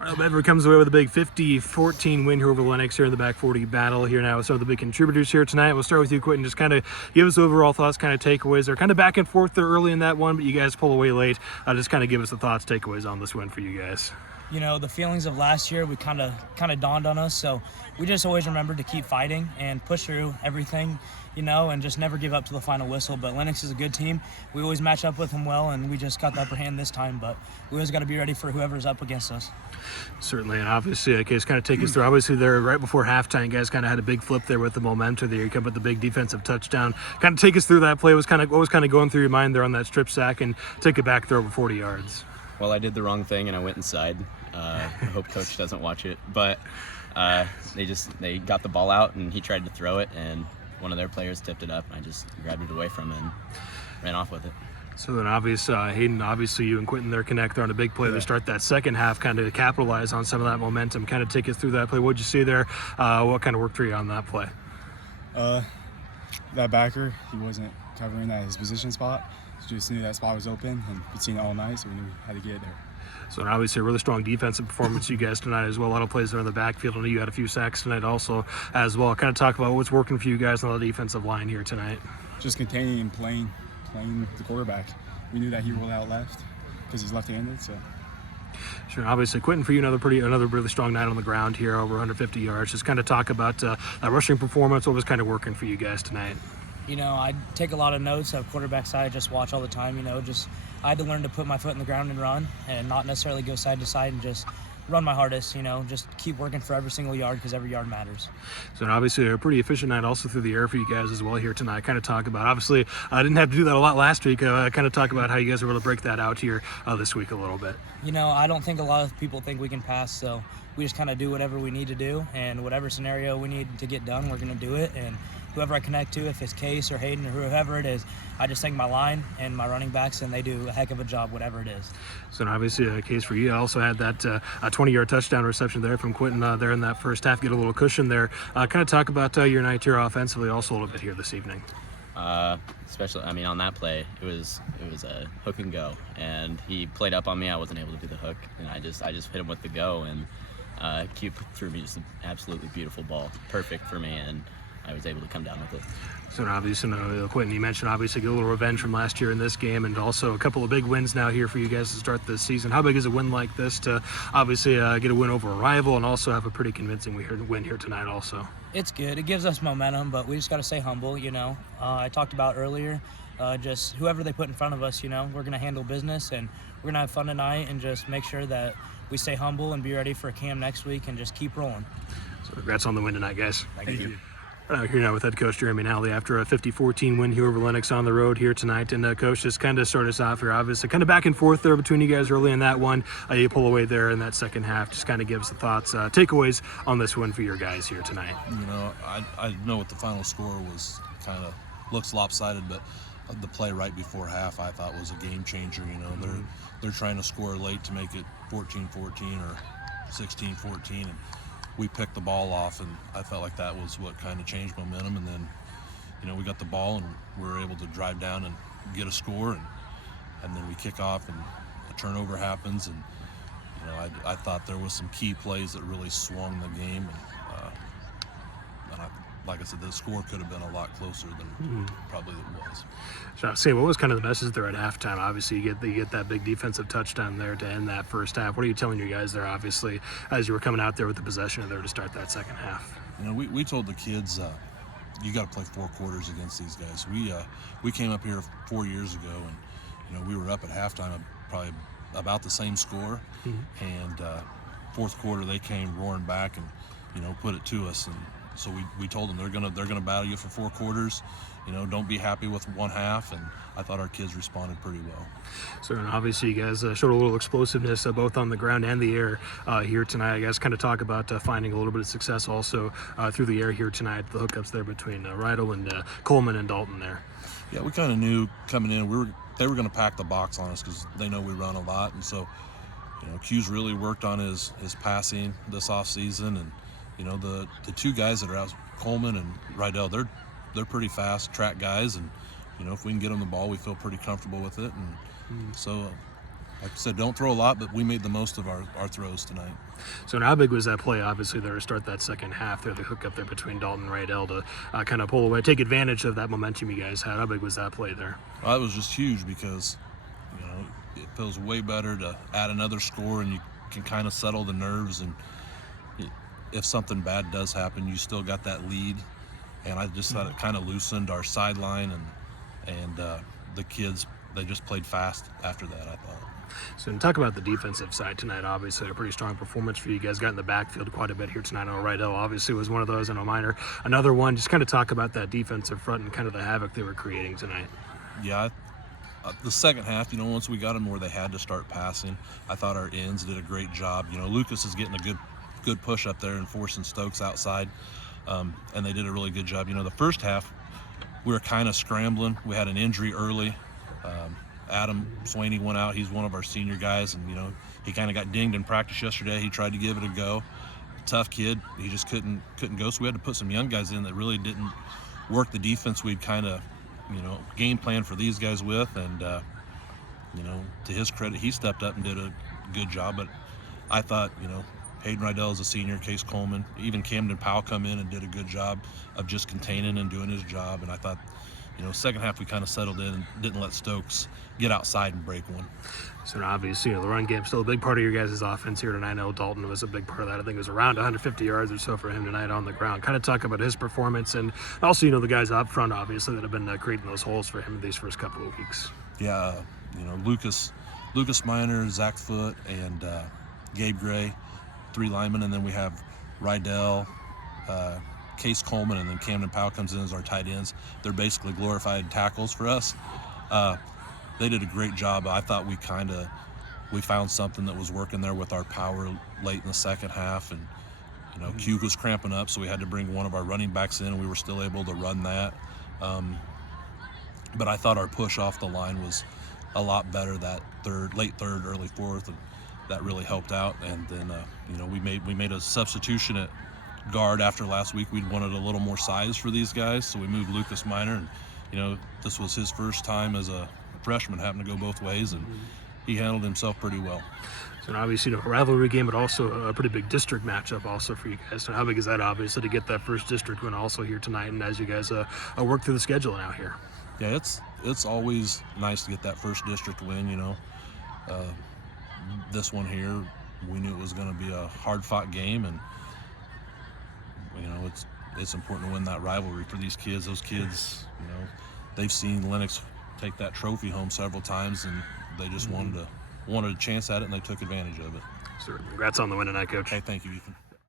Well, Bedford comes away with a big 50-14 win here over Lenox here in the back 40 battle here now with some of the big contributors here tonight. We'll start with you, Quentin. Just kind of give us overall thoughts, kind of takeaways. They're kind of back and forth there early in that one, but you guys pull away late. Just kind of give us the thoughts, takeaways on this win for you guys. You know, the feelings of last year, we kind of dawned on us. So we just always remembered to keep fighting and push through everything, you know, and just never give up to the final whistle. But Lenox is a good team. We always match up with them well, and we just got the upper hand this time. But we always got to be ready for whoever's up against us. Certainly, and obviously, Case, kind of take us through. Obviously, there right before halftime, you guys kind of had a big flip there with the momentum there. You come with the big defensive touchdown. Kind of take us through that play. What was kind of going through your mind there on that strip sack and take it back there over 40 yards? Well, I did the wrong thing and I went inside. I hope Coach doesn't watch it, but they got the ball out and he tried to throw it, and one of their players tipped it up, and I just grabbed it away from him and ran off with it. So then Hayden, obviously you and Quentin there connect there on a big play to start that second half, kind of capitalize on some of that momentum. Kind of take us through that play. What'd you see there? What kind of worked for you on that play? That backer, he wasn't covering his position spot. So just knew that spot was open, and we'd seen it all night, so we knew we had to get it there. So obviously a really strong defensive performance you guys tonight as well. A lot of plays there in the backfield. I know you had a few sacks tonight also as well. Kind of talk about what's working for you guys on the defensive line here tonight. Just containing and playing the quarterback. We knew that he rolled out left because he's left-handed. So. Sure. Obviously, Quentin, for you, another really strong night on the ground here, over 150 yards. Just kind of talk about that rushing performance. What was kind of working for you guys tonight? You know, I take a lot of notes of quarterback side, just watch all the time, you know, I had to learn to put my foot in the ground and run and not necessarily go side to side and just run my hardest, you know, just keep working for every single yard because every yard matters. So obviously a pretty efficient night also through the air for you guys as well here tonight. Kind of talk about, obviously I didn't have to do that a lot last week. Kind of talk about how you guys were able to break that out here this week a little bit. You know, I don't think a lot of people think we can pass, so we just kind of do whatever we need to do, and whatever scenario we need to get done, we're going to do it. And whoever I connect to, if it's Case or Hayden or whoever it is, I just thank my line and my running backs, and they do a heck of a job, whatever it is. So obviously a Case for you. I also had that a 20-yard touchdown reception there from Quentin there in that first half. Get a little cushion there. Kind of talk about your night here offensively also a little bit here this evening. Especially, I mean, on that play, it was a hook and go, and he played up on me. I wasn't able to do the hook, and I just hit him with the go, and Q threw me just an absolutely beautiful ball, perfect for me, and I was able to come down with it. So obviously, Quentin, you mentioned obviously get a little revenge from last year in this game, and also a couple of big wins now here for you guys to start this season. How big is a win like this to obviously get a win over a rival and also have a pretty convincing win here tonight also? It's good. It gives us momentum, but we just got to stay humble, you know. I talked about earlier, just whoever they put in front of us, you know, we're going to handle business, and we're going to have fun tonight and just make sure that we stay humble and be ready for a CAM next week and just keep rolling. So congrats on the win tonight, guys. Thank you. Here now with head coach Jeremy Nally after a 50-14 win here over Lenox on the road here tonight. And coach, just kind of start us off here. Obviously, kind of back and forth there between you guys early in that one. You pull away there in that second half. Just kind of give us the thoughts, takeaways on this win for your guys here tonight. You know, I know what the final score was. Kind of looks lopsided, but the play right before half I thought was a game changer. You know, they're trying to score late to make it 14-14 or 16-14, and we picked the ball off, and I felt like that was what kind of changed momentum. And then, you know, we got the ball and we were able to drive down and get a score, and then we kick off and a turnover happens. And, you know, I thought there was some key plays that really swung the game. And like I said, the score could have been a lot closer than probably it was. So I'd say, what was kind of the message there at halftime? Obviously, you get that big defensive touchdown there to end that first half. What are you telling your guys there, obviously, as you were coming out there with the possession there to start that second half? You know, we told the kids, you got to play 4 quarters against these guys. We came up here 4 years ago, and, you know, we were up at halftime probably about the same score. And fourth quarter, they came roaring back and, you know, put it to us. And so we told them they're gonna battle you for 4 quarters. You know, don't be happy with one half, and I thought our kids responded pretty well. So obviously you guys showed a little explosiveness both on the ground and the air here tonight. I guys kind of talk about finding a little bit of success also through the air here tonight, the hookups there between Rydell and Coleman and Dalton there. Yeah, we kind of knew coming in they were going to pack the box on us because they know we run a lot, and so, you know, Q's really worked on his passing this offseason, and, you know, the 2 guys that are out, Coleman and Rydell, they're pretty fast track guys, and, you know, if we can get them the ball, we feel pretty comfortable with it. And so like I said, don't throw a lot, but we made the most of our throws tonight. So now how big was that play, obviously, there to start that second half there, the hook up there between Dalton and Rydell to kind of pull away, take advantage of that momentum you guys had? How big was that play there? Well, that was just huge because, you know, it feels way better to add another score and you can kind of settle the nerves, and if something bad does happen, you still got that lead. And I just thought it kind of loosened our sideline, and the kids, they just played fast after that, I thought. So talk about the defensive side tonight. Obviously, a pretty strong performance for you guys. Got in the backfield quite a bit here tonight. I know Rydell obviously was one of those, and Minor another one. Just kind of talk about that defensive front and kind of the havoc they were creating tonight. Yeah, the second half, you know, once we got them where they had to start passing, I thought our ends did a great job. You know, Lucas is getting a good push up there and forcing Stokes outside, and they did a really good job. You know, the first half, we were kind of scrambling. We had an injury early. Adam Swaney went out. He's one of our senior guys, and, you know, he kind of got dinged in practice yesterday. He tried to give it a go. Tough kid. He just couldn't go, so we had to put some young guys in that really didn't work the defense we'd kind of, you know, game plan for these guys with. And, you know, to his credit, he stepped up and did a good job. But I thought, you know, Hayden Rydell is a senior, Case Coleman, even Camden Powell come in and did a good job of just containing and doing his job. And I thought, you know, second half we kind of settled in and didn't let Stokes get outside and break one. So obviously, you know, the run game's still a big part of your guys' offense here tonight. I know Dalton was a big part of that. I think it was around 150 yards or so for him tonight on the ground. Kind of talk about his performance, and also, you know, the guys up front, obviously, that have been creating those holes for him in these first couple of weeks. Yeah, you know, Lucas Minor, Zach Foote, and Gabe Gray, 3 linemen, and then we have Rydell, Case Coleman, and then Camden Powell comes in as our tight ends. They're basically glorified tackles for us. They did a great job. I thought we found something that was working there with our power late in the second half, and, you know, Q was cramping up, so we had to bring one of our running backs in, and we were still able to run that. But I thought our push off the line was a lot better that late third, early fourth, and that really helped out. And then, you know, we made a substitution at guard after last week. We wanted a little more size for these guys, so we moved Lucas Minor, and, you know, this was his first time as a freshman, having to go both ways, and he handled himself pretty well. So obviously, you know, a rivalry game, but also a pretty big district matchup also for you guys. So how big is that, obviously, to get that first district win also here tonight, and as you guys work through the schedule now here? Yeah, it's always nice to get that first district win, you know. This one here, we knew it was going to be a hard-fought game, and, you know, it's important to win that rivalry for these kids. Those kids, you know, they've seen Lenox take that trophy home several times, and they just wanted a chance at it, and they took advantage of it. So congrats on the win tonight, Coach. Hey, thank you, Ethan.